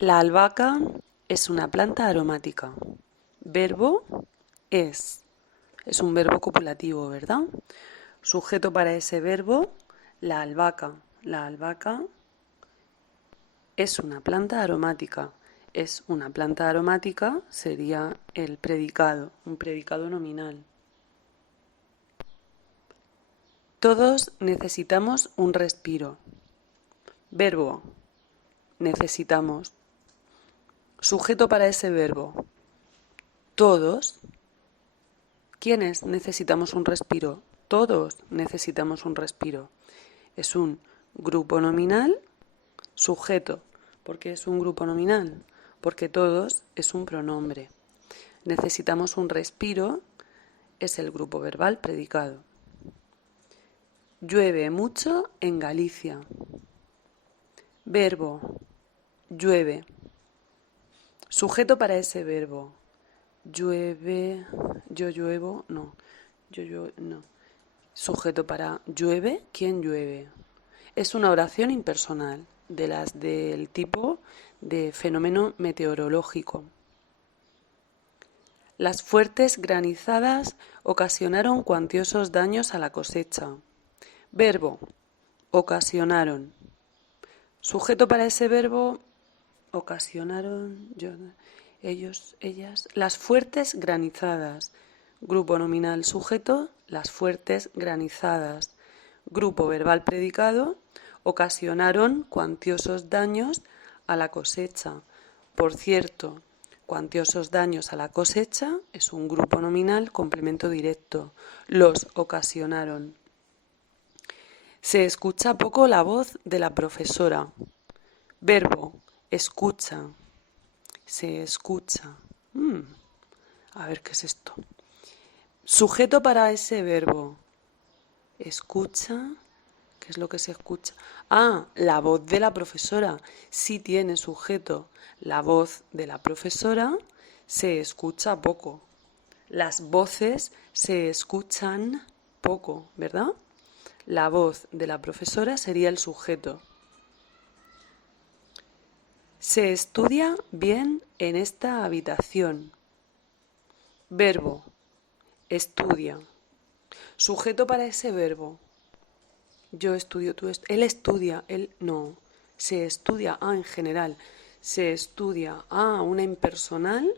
La albahaca es una planta aromática. Verbo es. Es un verbo copulativo, ¿verdad? Sujeto para ese verbo, la albahaca. La albahaca es una planta aromática. Es una planta aromática sería el predicado, un predicado nominal. Todos necesitamos un respiro. Verbo, necesitamos. Sujeto para ese verbo. Todos. ¿Quiénes necesitamos un respiro? Todos necesitamos un respiro. Es un grupo nominal, sujeto. ¿Por qué es un grupo nominal? Porque todos es un pronombre. Necesitamos un respiro, es el grupo verbal predicado. Llueve mucho en Galicia. Verbo, llueve. Sujeto para ese verbo. Llueve, yo lluevo, no. No. Sujeto para llueve, ¿quién llueve? Es una oración impersonal, de las del tipo de fenómeno meteorológico. Las fuertes granizadas ocasionaron cuantiosos daños a la cosecha. Verbo, ocasionaron. Sujeto para ese verbo, ocasionaron, ellos, ellas. Las fuertes granizadas. Grupo nominal sujeto, las fuertes granizadas. Grupo verbal predicado, ocasionaron cuantiosos daños a la cosecha. Por cierto, cuantiosos daños a la cosecha es un grupo nominal complemento directo. Los ocasionaron. Se escucha poco la voz de la profesora. Verbo, escucha. Se escucha. A ver qué es esto. Sujeto para ese verbo. Escucha. ¿Qué es lo que se escucha? Ah, la voz de la profesora. Sí tiene sujeto. La voz de la profesora se escucha poco. Las voces se escuchan poco, ¿verdad? La voz de la profesora sería el sujeto. Se estudia bien en esta habitación. Verbo, estudia. Sujeto para ese verbo. Yo estudio, él estudia, él no. Se estudia, en general. Se estudia, una impersonal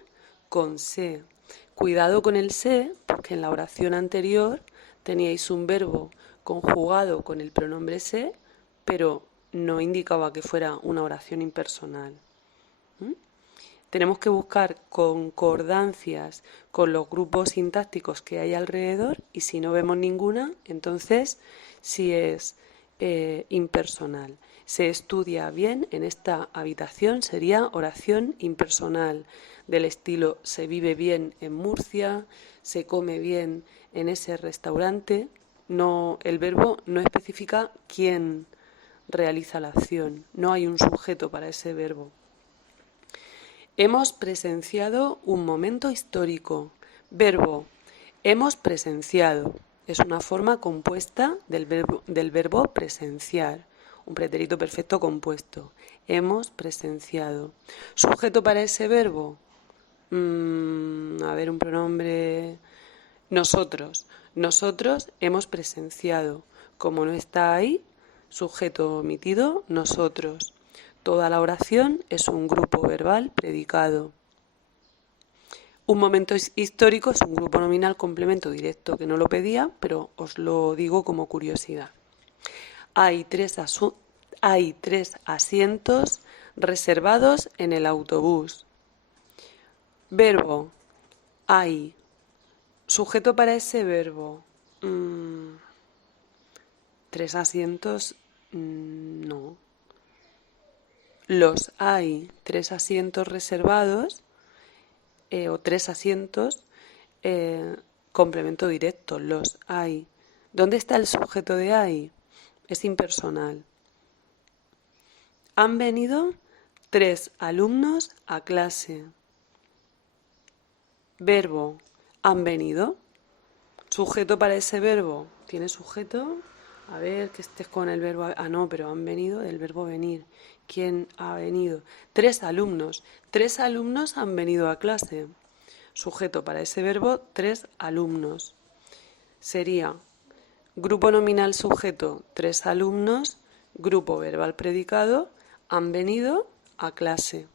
con se. Cuidado con el se, porque en la oración anterior teníais un verbo conjugado con el pronombre se, pero no indicaba que fuera una oración impersonal. Tenemos que buscar concordancias con los grupos sintácticos que hay alrededor y si no vemos ninguna, entonces sí es impersonal. Se estudia bien en esta habitación sería oración impersonal del estilo se vive bien en Murcia, se come bien en ese restaurante. No, el verbo no especifica quién realiza la acción, no hay un sujeto para ese verbo. Hemos presenciado un momento histórico. Verbo, hemos presenciado. Es una forma compuesta del verbo presenciar. Un pretérito perfecto compuesto. Hemos presenciado. Sujeto para ese verbo. A ver, un pronombre. Nosotros. Nosotros hemos presenciado. Como no está ahí, sujeto omitido, nosotros. Toda la oración es un grupo verbal predicado. Un momento histórico es un grupo nominal complemento directo, que no lo pedía, pero os lo digo como curiosidad. Hay tres asientos reservados en el autobús. Verbo, hay. Sujeto para ese verbo. 3 asientos, no. Los hay 3 asientos reservados o 3 asientos, complemento directo, los hay. ¿Dónde está el sujeto de hay? Es impersonal. Han venido 3 alumnos a clase. Verbo, han venido. Sujeto para ese verbo. ¿Tiene sujeto? A ver, que estés con el verbo... Ah, no, pero han venido del verbo venir. ¿Quién ha venido? 3 alumnos. 3 alumnos han venido a clase. Sujeto para ese verbo, 3 alumnos. Sería grupo nominal sujeto, 3 alumnos. Grupo verbal predicado, han venido a clase.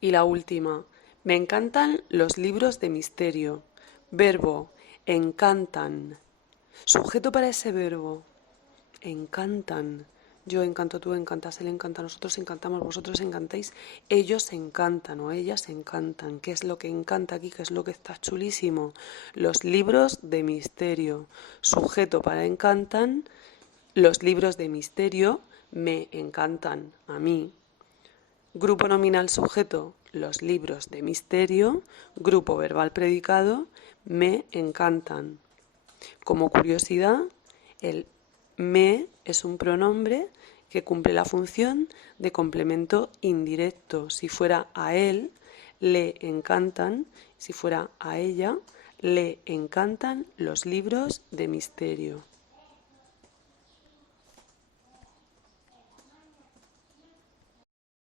Y la última, me encantan los libros de misterio. Verbo, encantan. Sujeto para ese verbo, encantan. Yo encanto, tú encantas, él encanta, nosotros encantamos, vosotros encantáis, ellos encantan o ellas encantan. ¿Qué es lo que encanta aquí? ¿Qué es lo que está chulísimo? Los libros de misterio. Sujeto para encantan, los libros de misterio me encantan a mí. Grupo nominal sujeto, los libros de misterio. Grupo verbal predicado, me encantan. Como curiosidad, el me es un pronombre que cumple la función de complemento indirecto. Si fuera a él, le encantan. Si fuera a ella, le encantan los libros de misterio.